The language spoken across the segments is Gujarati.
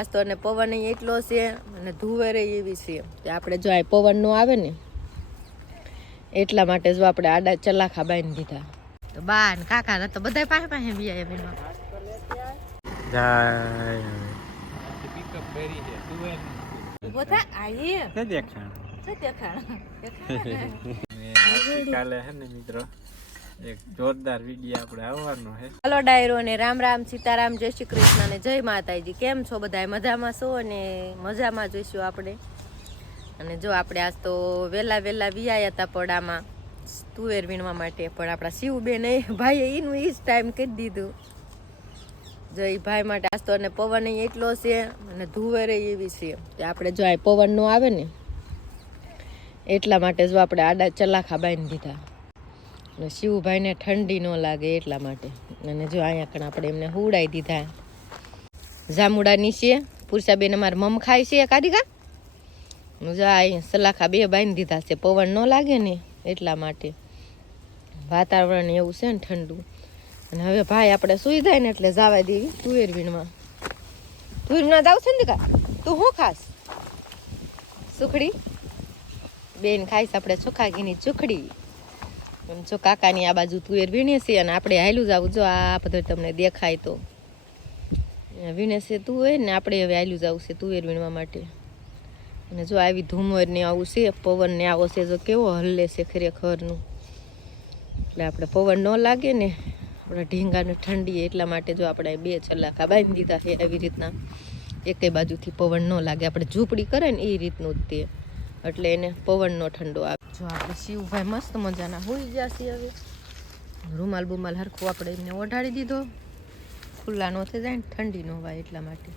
આજ તો ને પવન એટલો છે અને ધુવેરે એવી છે કે આપણે જો આ પવન નો આવે ને એટલા માટે જો આપણે આડા ચલાખા બાંધી દીધા. તો બા ને કાકા ને તો બધા પાસે પાસે બી આવ્યા બેન. પિકઅપ ભરી છે તુવેર ઉભો થા આયે છે દેખાણ છે દેખાણ કાલે હે ને મિત્રો એક જોરદાર વિડિયો આપણે આવવાનો છે. હલો ડાયરો ને રામ રામ સીતારામ જય શ્રી કૃષ્ણ ને જય માતાજી. કેમ છો બધા? મજામાં છો ને? મજામાં જોઈશું આપણે. અને જો આપણે આજ તો વેલા વિયાયા હતા પડામાં તુવેર વીણવા માટે, પણ આપણા શિવબેન ભાઈએ એનું ઈ જ ટાઈમ કરી દીધું. જો એ ભાઈ માટે આજ તો ને પવન એટલો છે અને ધુવેરે એવી છે કે આપણે જો આ પવન નો આવે ને એટલા માટે જો આપણે આડા ચલાખા બાંધી દીધા અને શિવભાઈને ઠંડી ન લાગે એટલા માટે. અને જો અહીંયા કણ આપણે એમને હુડાઈ દીધા જામુડા નીચે. પુરુષાબેન અમારા મમ ખાય છે કાઢી જો આ સલાખા બે બાંધી દીધા છે પવન ન લાગે ને એટલા માટે. વાતાવરણ એવું છે ને ઠંડુ. અને હવે ભાઈ આપણે સુઈ જાય ને એટલે જવા દેવી તુવેર વીણમાં. તુવેર વીણવા જાવ છે ને દીકા? તું શું ખાસ? સુખડી બેન ખાઈશ આપણે ચોખા ઘીની ચૂખડી. જો કાકાની આ બાજુ તુવેર વીણે છે અને આપણે હાલું જવું. જો આ બધું તમને દેખાય તો વીણે છે તુવેર ને આપણે હવે હાલું જવું છે તુવેર વીણવા માટે. અને જો આવી ધુમર ને આવું છે પવન ને આવો છે જો કેવો હલ્લે છે ખરેખરનું. એટલે આપણે પવન ન લાગે ને આપણે ઢીંગાને ઠંડી એટલા માટે જો આપણે બે ચલાખા બાંધી દીધા છે આવી રીતના. એકે બાજુથી પવન ન લાગે. આપણે ઝૂંપડી કરે ને એ રીતનું જ તે, એટલે એને પવનનો ઠંડો આવે. જો આપણે શિવભાઈ મસ્ત મજાના હોઈ જશે. હવે રૂમાલ બુમાલ હરખું આપણે એમને ઓઢાડી દીધો, ખુલ્લા ન થઈ જાય ને ઠંડી ન હોય એટલા માટે.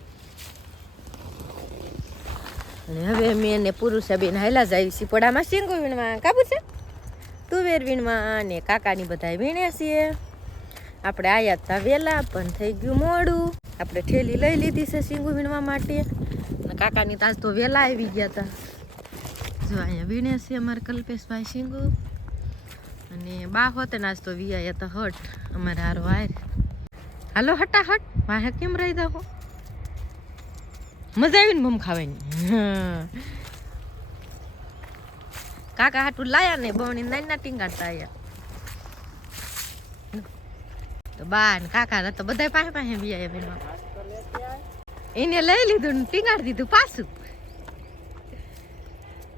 અને હવે મેં એને પુરુષાબેન હાયલા જાય છે પડામાં શીંગો વીણવા. કાબુ છે તુવેર વીણવા અને કાકાની બધા વીણે છીએ. આપણે આયા હતા વેલા પણ થઈ ગયું મોડું. આપણે ઠેલી લઈ લીધી છે શીંગો વીણવા માટે. અને કાકાની તાજ તો વેલા આવી ગયા હતા. જો અહીંયા વીણે છે અમારા કલ્પેશભાઈ શીંગો. અને બા હોતે નાજ તો વિયા હતા હટ અમારે હારો હાર. હાલો હટા હટ વાહે કેમ રહી દો? મજા આવી ને મમ ખાવાની. કાકા હાટું લાયા ને બહુની નાના ટીંગાડતા આયા. તો બા ને કાકા ને તો બધા પાસે પાસે બી આવ્યા બેન. એને લઈ લીધું ને ટીંગાડી દીધું પાછું.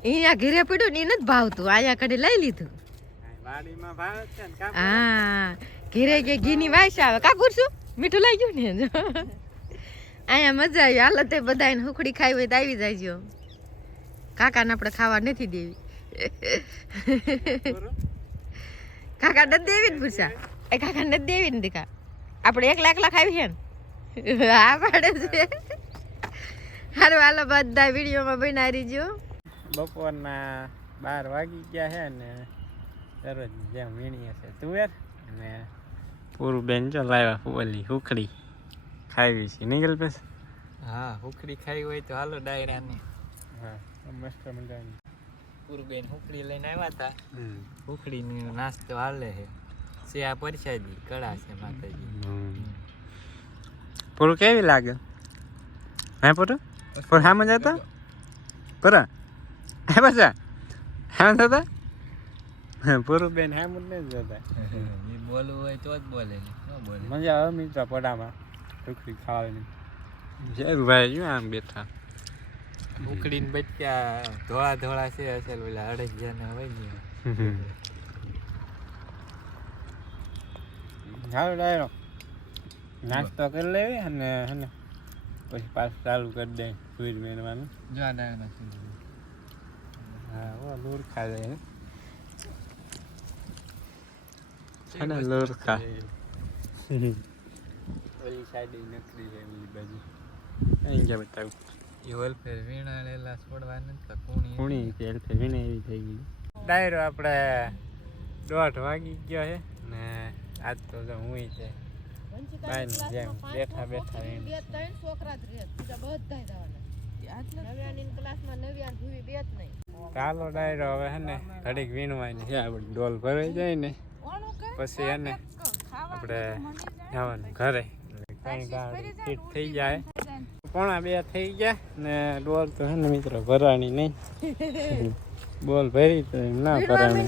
અહીંયા ઘરે પડ્યું ને એને જ ભાવતું, આયા કડે લઈ લીધું. હા ઘરે કે ઘીની વાઈસ આવે. કાકુર શું મીઠું લઈ ગયું ને. અહીંયા મજા આવી. હાલો તે બધા હુખડી ખાઈ હોય તો આવી જાય. કાકાને આપણે ખાવા નથી દેવી. કાકા નથી દેવી ને પૂછા એ કાકા નથી દેવી ને દીકા. આપણે એકલા ખાવી છે ને. હા પાડે છે. હારું હાલો બધા વિડીયોમાં બનાવી રહીજો. બપોરના 12 વાગી ગયા છે ને દરરોજ જેમ વીણીએ છે તુવેર. અને પૂરું બેન જો લાવ્યા ઓલી હુખડી ખાવી છે નહીં ગલ્પેશ? હા હુખડી ખાવી હોય તો હાલો ડાયરાની. હા મસ્ત મજાની પૂરું બેન હુખડી લઈને આવ્યા હતા. હુખડીનો નાસ્તો હાલે છે. સેયા પરસાદી કળા છે માતાજી. પૂરું કેવી લાગે? હે પૂરું પૂરું હા મજા હતા પૂરા હે પાછા હા થતા પૂરું બેન હા મુદ નહીં જતા. એ બોલવું હોય તો જ બોલે, મજા આવે મિત્ર પડામાં હુખડી ખાવાની. જરૂર ભાઈ જો આમ બેઠા ઉકળીને બચ્યા ધોળા ધોળા છે અસલ ઓલા અડજિયાના હોય ને. હાલો ડાયરો નાસ્તો કરી લેવી અને હે પછી પાછું ચાલુ કરી દે સુઈ મેળવાનું. જો ડાયરો હા ઓ લોર ખા જાય ને લોર ખા. ઓલી સાઈડ નકરી છે ઓલી બાજુ અહીં ગયા બતાવું. વેલફેર વીણા લેલા છોડવા નથી કુણી વેલફેર વીણા એવી થઈ ગઈ. ડાયરો આપણે 1:30 વાગી ગયો છે ને આજ તો જો હું છે બાયની જેમ બેઠા બેઠા છોકરા જ રહે બીજા બધા જવાના ક્લાસમાં નવ્યાન ભૂવી બે જ નહીં. ચાલો ડાયરો હવે હે ને ઘડીક વીણવાની છે. આપણે ડોલ ભરાઈ જાય ને પછી હે ને આપણે જવાનું ઘરે. કઈ ગાડી ફિટ થઈ જાય 1:45 થઈ ગયા ને ડોલ તો હે ને મિત્રો ભરાણી નહીં. બોલ ભરી તો એમ ના ભરાણી.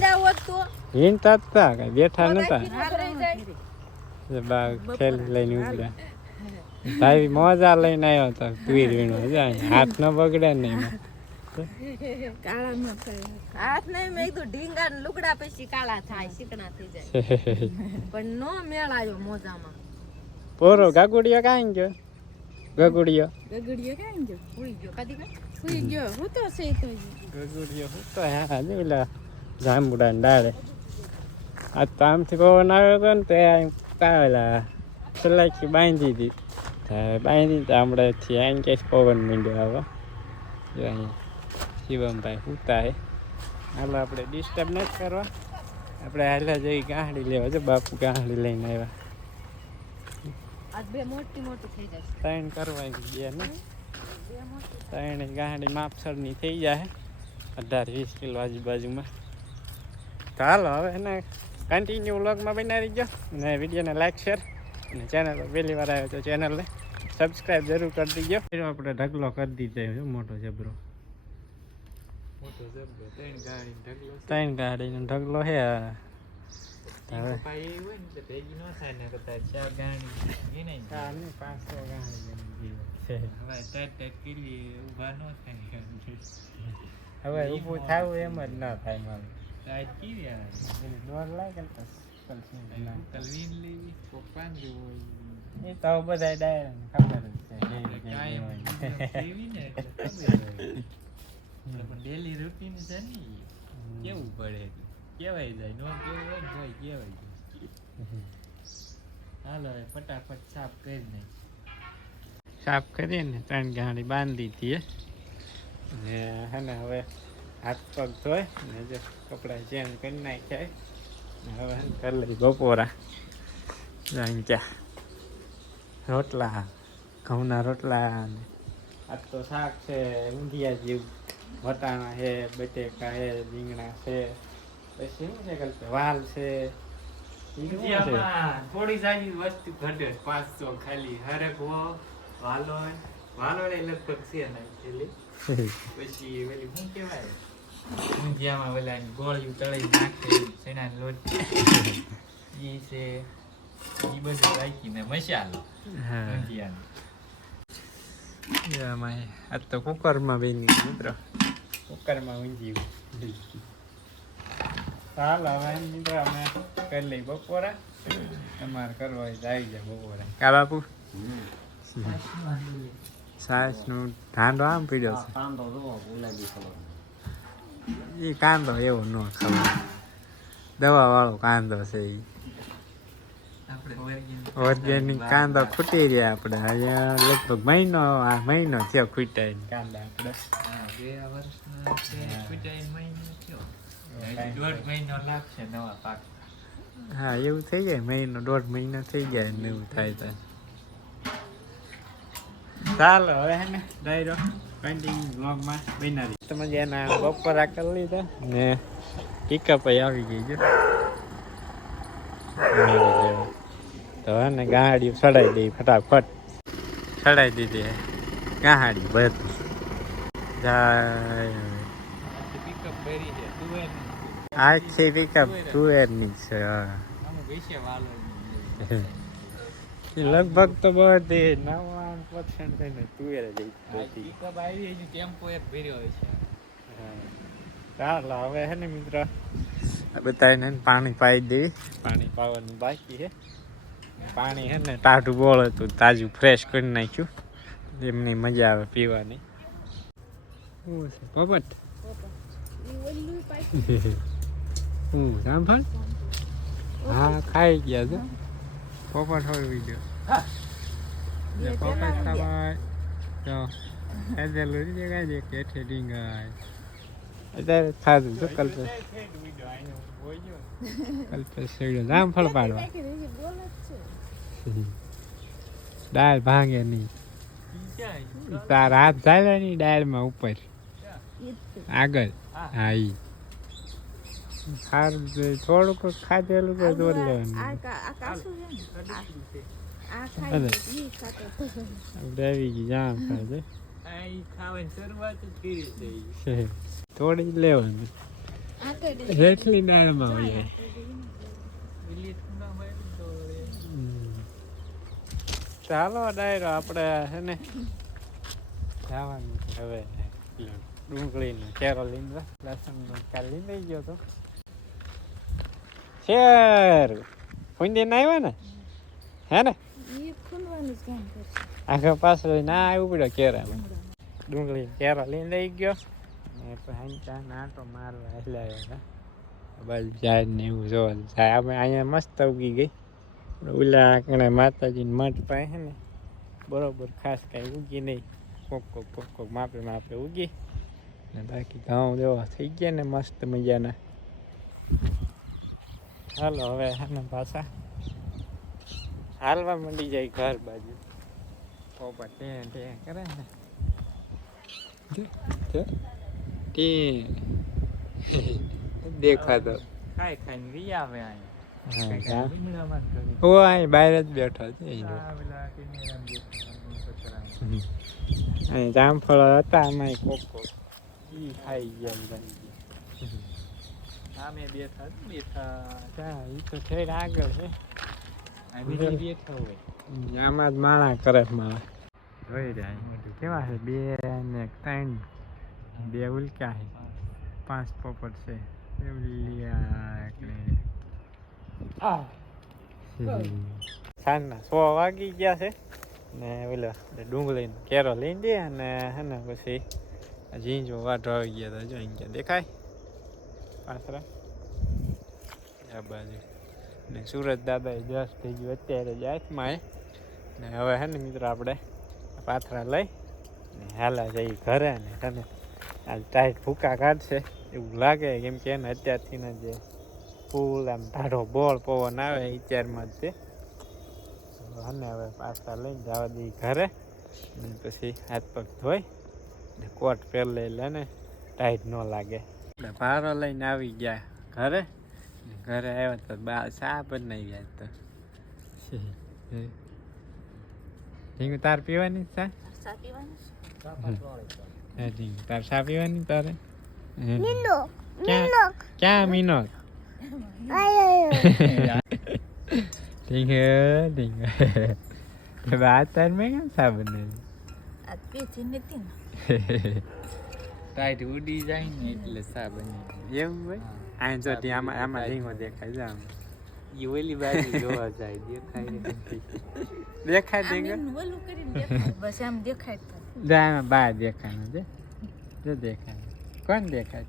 હિંતા હતા કઈ બેઠા નતા. બા ખેલી લઈને ઉભરા. ભાઈ મોજા લઈને આવ્યો તો તુર વીણો જાય હાથ ન બગડે ને એમાં. હાથ નહીં મેં કીધું ઢીંગા ને લુગડા પછી કાળા થાય ચીકણા થઈ જાય પણ નો મેળ આવ્યો મોજામાં. પોરો ગાગુડિયો કાંઈ ગયો ગગુડિયો સુઈ ગયો કદી ગગુડિયો હું તો હા ઓલા જાંબુડા ને ડાળે આજ તો આમથી પવન આવ્યો હતો ને તે કાવેલા સલાકી બાંધી હતી બાંધી તો હમણાંથી આઈને ક્યાંય પવન માંડ્યો આવે અહીંયા શિવમભાઈ હુતા હે. હાલો આપણે ડિસ્ટર્બ નથી કરવા, આપણે હાલા જઈ ગાંહડી લેવા છે. બાપુ ગાંહડી લઈને આવ્યા. આજ બે મોટી મોટી થઈ જાય. 3 કરવા ગયા ને 3 ગાંહડી માપસરની થઈ જાય 18-20 કિલો આજુબાજુમાં. તો હાલો હવે એને કન્ટિન્યુ વ્લોગમાં બનાવી ગયો અને વિડીયોને લાઈક શેર અને ચેનલ પહેલી વાર આવ્યો તો ચેનલને સબસ્ક્રાઈબ જરૂર કરી દીજો. આપણે ઢગલો કરી દીધો મોટો જબરો. 3 ગાડીનો ઢગલો હે. હવે 500 હવે ઊભું થવું એમ જ ના થાય મારું. એ તો બધા ડાયરેક્ટ ખબર જ છે. ડેલી રૂટીન છે ને કેવું પડે કેવાય જાય નો કેવાય જાય કેવાય જાય. હાલો ફટાફટ સાફ કરી નાખ. સાફ કરીએ ને 3 ગાડી બાંધી હતી ને હે ને હવે હાથ પગ ધોય ને જો કપડા ચેન્જ કરી નાખ્યા. હવે કરી લઈ બપોરા. ત્યાં રોટલા ઘઉંના રોટલા ને આજ તો શાક છે ઊંધિયા જેવું. વટાણા છે, બટેકા છે, રીંગણા છે, પછી શું છે કલ્પે વાલ છે. થોડી સારી વસ્તુ ઘટે 500 ખાલી હરેક વાલો લગભગ છે નાખેલી. પછી ઓલી શું કહેવાય ઊંધિયામાં ઓલા ગોળિયું તળી નાખે ચણા લોટ ઈ છે ઈ બધું રાખીને મસાલો ઊંધિયાનો. આજ તો કુકરમાં બની મિત્રો, કુકરમાં ઊંધિયું. ચાલો હવે મિત્રો અમે કરી લઈ બપોરા. તમારે કરવો હોય તો આવી જાય બપોરા. કા બાપુ સાસનું ધાંડો આમ પીડ્યો છે. એ કાંદો એવો ન ખાવો, દવા વાળો કાંદો છે. એ ઓર્ગેનિક કાંદો ખૂટી રહ્યા આપણે અહીંયા લગભગ મહિનો થયો ખૂટાય કાંદા આપણે. 2 વર્ષનો મહિનો થયો, 1.5 મહિનો લાગશે નવા પાક. હા એવું થઈ જાય, 1.5 મહિનો થઈ જાય ને એવું થાય તો. ચાલો હવે હે ને ડાયરો કન્ટિન્યુ બ્લોગમાં બનાવી. તમે જેના બપોરા કરી લીધા ને ટીકા પછી આવી ગઈ જો તો હે ને ગાડી ચડાવી દઈ ફટાફટ. ચડાવી દીધી ગાડી બધી જાય. પિકઅપ ભરી છે તુવેર આખી પિકઅપ તુવેરની છે. વિશે વાલો લગભગ તો બધી 90% થઈને તુવેર જ બધી. પિકઅપ આવી હજી ટેમ્પો એક ભર્યો છે. ચાલો હવે હે ને મિત્રો બતાવીને પાણી પાઈ દેવી. પાણી પાવાનું બાકી છે. પાણી હે ને ટાઢું બોળ હતું, તાજું ફ્રેશ કરી નાખ્યું. એમની મજા આવે પીવાની. શું છે પોપટ? હું સાંભળ હા ખાઈ ગયા છે પોપટ. હોય ગયો પોપટ ખાવાય તો ખાધેલું કાંઈ દે કેઠે ડીંગાય. અત્યારે ખાધું તો કલ્પેશ સેડ્યો જામફળ પાડવા. દાળ ભાંગે નહીં, તાર હાથ ચાલે નહીં દાળમાં ઉપર આગળ. હા ઈ સારું થોડુંક ખાધેલું તો જોર લેવાનું. આપણે આવી ગઈ જામ ખાય આ ઈ ખાવાની શરૂઆત જ કરી દઈ છે થોડી જ લેવાની રેખલી દાળમાં હોય પેલી ઠંડા હોય ને તો ચાલો ડાયરો આપણે છે ને જવાનું છે હવે ડુંગળીનો કેરો લીંદવા લસણનો કાલ લીંદાઈ ગયો તો શેર ફૂંદીને આવ્યા ને હે ને આખો પાછો ના આવ્યું પડ્યો કેરામાં ડુંગળી કેરો લીંદાઈ ગયો ને પછી નાટો મારવા હલાવ્યા બસ જાય ને એવું જોવા જાય આપણે અહીંયા મસ્ત ઉગી ગઈ ઓલા કણે માતાજીને મઠ પાસે છે ને બરોબર ખાસ કાંઈ ઉગી નહીં કોક માપે માપે ઉગી ને બાકી ઘઉં જેવા થઈ ગયા ને મસ્ત મજાના હાલો હવે છે ને પાછા હાલવા માંડી જાય ઘર બાજુ પોપા ત્યાં કરે ને દેખાતો ખાઈ ખાઈને વી આવે હા ઓ અહીં બહાર જ બેઠો છે અહીં જામફળ હતા આમાં કોકો ઈ ખાઈ ગયા સામે બેઠા હા ઈ તો ઠેર આગળ છે બેઠા હોય આમાં જ માણા કરે માણા જોઈ રહ્યા કેવા છે 2 ને 3 2 ઉલ્કા છે 5 પોપટ છે સાંજના 100 વાગી ગયા છે ને ઓલા ડુંગળીનો કેરો લઈ દે અને હે ને પછી ઝીંજો વાઢો આવી ગયા તો જોઈ ગયા દેખાય પાછળ આ બાજુ ને સુરત દાદા જસ થઈ ગયું અત્યારે જ હાથમાં ને હવે હે ને મિત્રો આપણે પાથરા લઈ ને હાલા જઈ ઘરે ને તને આ ટાઈટ ભૂકા કાઢશે એવું લાગે કેમ કે એને અત્યારથી ને જે ફૂલ આમ ટાઢો બોળ પવન આવે અત્યારમાં જ તે અને હવે પાછા લઈને જવા દઈએ ઘરે ને પછી હાથ પગ ધોઈ ને કોટ પહેરી લે ને ટાઈટ ન લાગે એટલે ભારો લઈને આવી ગયા ઘરે ઘરે આવ્યા તો બા ચા બનાવી ગયા તો ઢીંગુ તાર પીવાની ચા તાર ચા પીવાની તારે ક્યાં મીનો ઢીંગ ઢીંગ બાત તાર મેં કેમ ચા બનાવી ટાઈટ ઉડી જાય ને એટલે સા બની એવું હોય આ જો આમાં ઢીંગો દેખાય છે આમ ઈ ઓલી બાજુ જોવા જાય દેખાય દેખાય ઢીંગો બસ આમ દેખાય જા આમાં બહાર દેખાય છે જો દેખાય કોણ દેખાય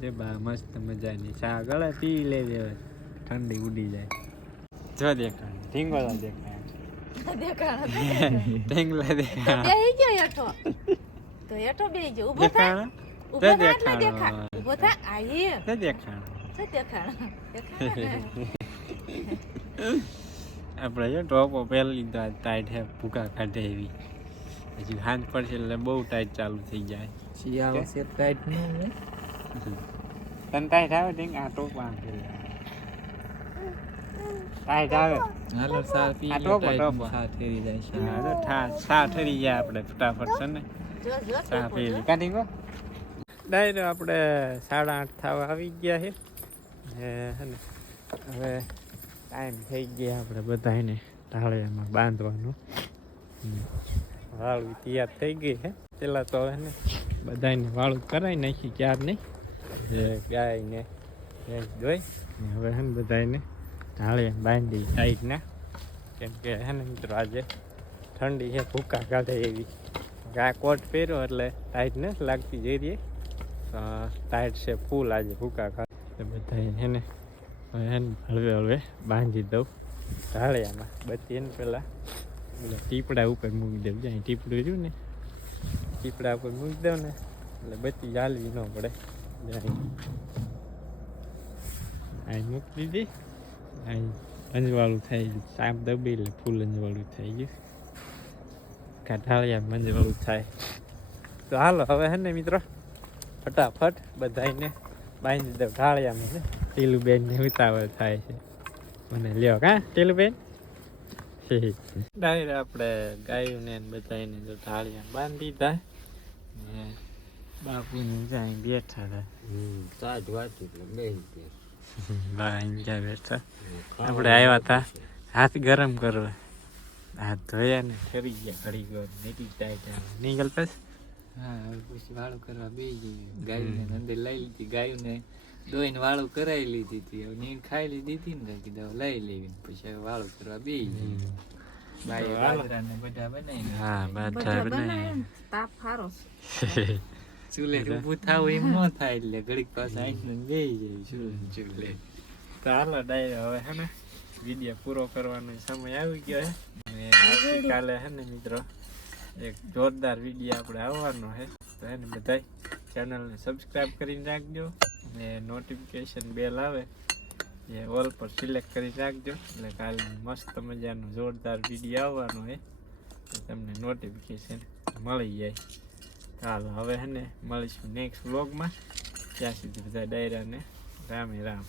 જે બા મસ્ત મજાની ચા ગળે પી લે દેવાય ઠંડી ઉડી જાય જો દેખાય ઢીંગો દેખાય ઢીંગલા દેખાય બેહી ગયો હેઠો તો હેઠો બેહી ગયો ઊભો થા ઊભો થા એટલે દેખાય ઊભો થા આયે તે દેખાય છે દેખાય આપણે જો ટોપો પહેરી લીધો ટાઈટ હે ભૂકા કાઢે એવી હજી હાથ પડશે એટલે બહુ ટાઈટ ચાલુ થઈ જાય શિયાળો છે ટાઈટ ન હોય તને ટાઈટ આવે ઢીંગ આ ટોપ આમ કરી ટાઈટ આવે હાલો સા પી આ ટોપો ટોપો સા ઠેરી જાય છે હા તો સા ઠરી જાય આપણે ફટાફટ છે ને જો જો સા પી લી કાઢી ગો ડાયરો આપણે 8:30 થવા આવી ગયા છે હે ને હવે ટાઈમ થઈ ગયા આપણે બધાને ઢાળિયામાં બાંધવાનું વાળું તૈયાર થઈ ગઈ છે પેલા તો હવે ને બધાને વાળું કરાવી નાખી ક્યાર નહીં જે ગાયને દોઈ હવે હે ને બધાને ઢાળિયા બાંધી ટાઈટના કેમ કે હે ને મિત્રો આજે ઠંડી છે ભૂકા કાઢે એવી આ કોટ પહેર્યો એટલે ટાઈટ ને લાગતી જઈ રહી ટાઈટ છે ફૂલ આજે ભૂકા કાઢે બધા હે ને હળવે હળવે બાંધી દઉં ઢાળિયામાં બધી એને પેલા એટલે ટીપડા ઉપર મૂકી દઉં જ્યાં ટીપડું રહ્યું ને ટીપડા ઉપર મૂકી દઉં ને એટલે બધી જાળવી ન પડે અહીં મૂકી દીધી અહીં અંજવાળું થઈ ગયું સાપ દબી એટલે ફૂલ અંજવાળું થઈ ગયું ઢાળિયા અંજવાળું થાય તો હાલો હવે હે ને મિત્રો ફટાફટ બધાને બાંધી દઉં ઢાળિયામાં ને ટીલુબેન ને ઉતાવળ થાય છે મને લ્યો કા ટીલુબેન ડાયર આપણે ગાયું ને બધાને જો થાળીયા બાંધી દીધા ને બાપુને જાય બેઠા હતા સાજ વાંચું એટલે બેસી બા અહીંયા બેઠા આપણે આવ્યા હતા હાથ ગરમ કરવા હાથ ધોયા ને ઠરી ગયા ઘડી ગયો નીકળી જાય નીકળ પછી હા હવે પછી વાળું કરવા બેસી ગયું ગાયુંને અંદર લઈ લીધી ગાયુંને દોઈને વાળું કરાવી લીધી હતી હવે નીણ ખાઈ લીધી હતી ને કીધું હવે લઈ લેવી પછી હવે વાળું કરવા બેસી ગયું બાઈએ બાજરાને બધા બનાવી હા બધા બનાવી તાપ સારો ચૂલે ઊભું થાવું એમ ન થાય એટલે ઘડીક પાસે આવીને બેસી જાય ચૂલે તો હાલો ડાયરો હવે હે ને વિડીયો પૂરો કરવાનો સમય આવી ગયો છે અને આવતીકાલે હે ને મિત્રો એક જોરદાર વિડીયો આપણે આવવાનો છે તો એને બધા ચેનલને સબસ્ક્રાઈબ કરીને રાખજો ને નોટિફિકેશન બેલ આવે એ ઓલ પર સિલેક્ટ કરી રાખજો એટલે કાલે મસ્ત મજાનો જોરદાર વિડીયો આવવાનો છે તો તમને નોટિફિકેશન મળી જાય ચાલો હવે હે ને મળીશું નેક્સ્ટ વ્લોગમાં ત્યાં સુધી બધા ડાયરાને રામે રામ.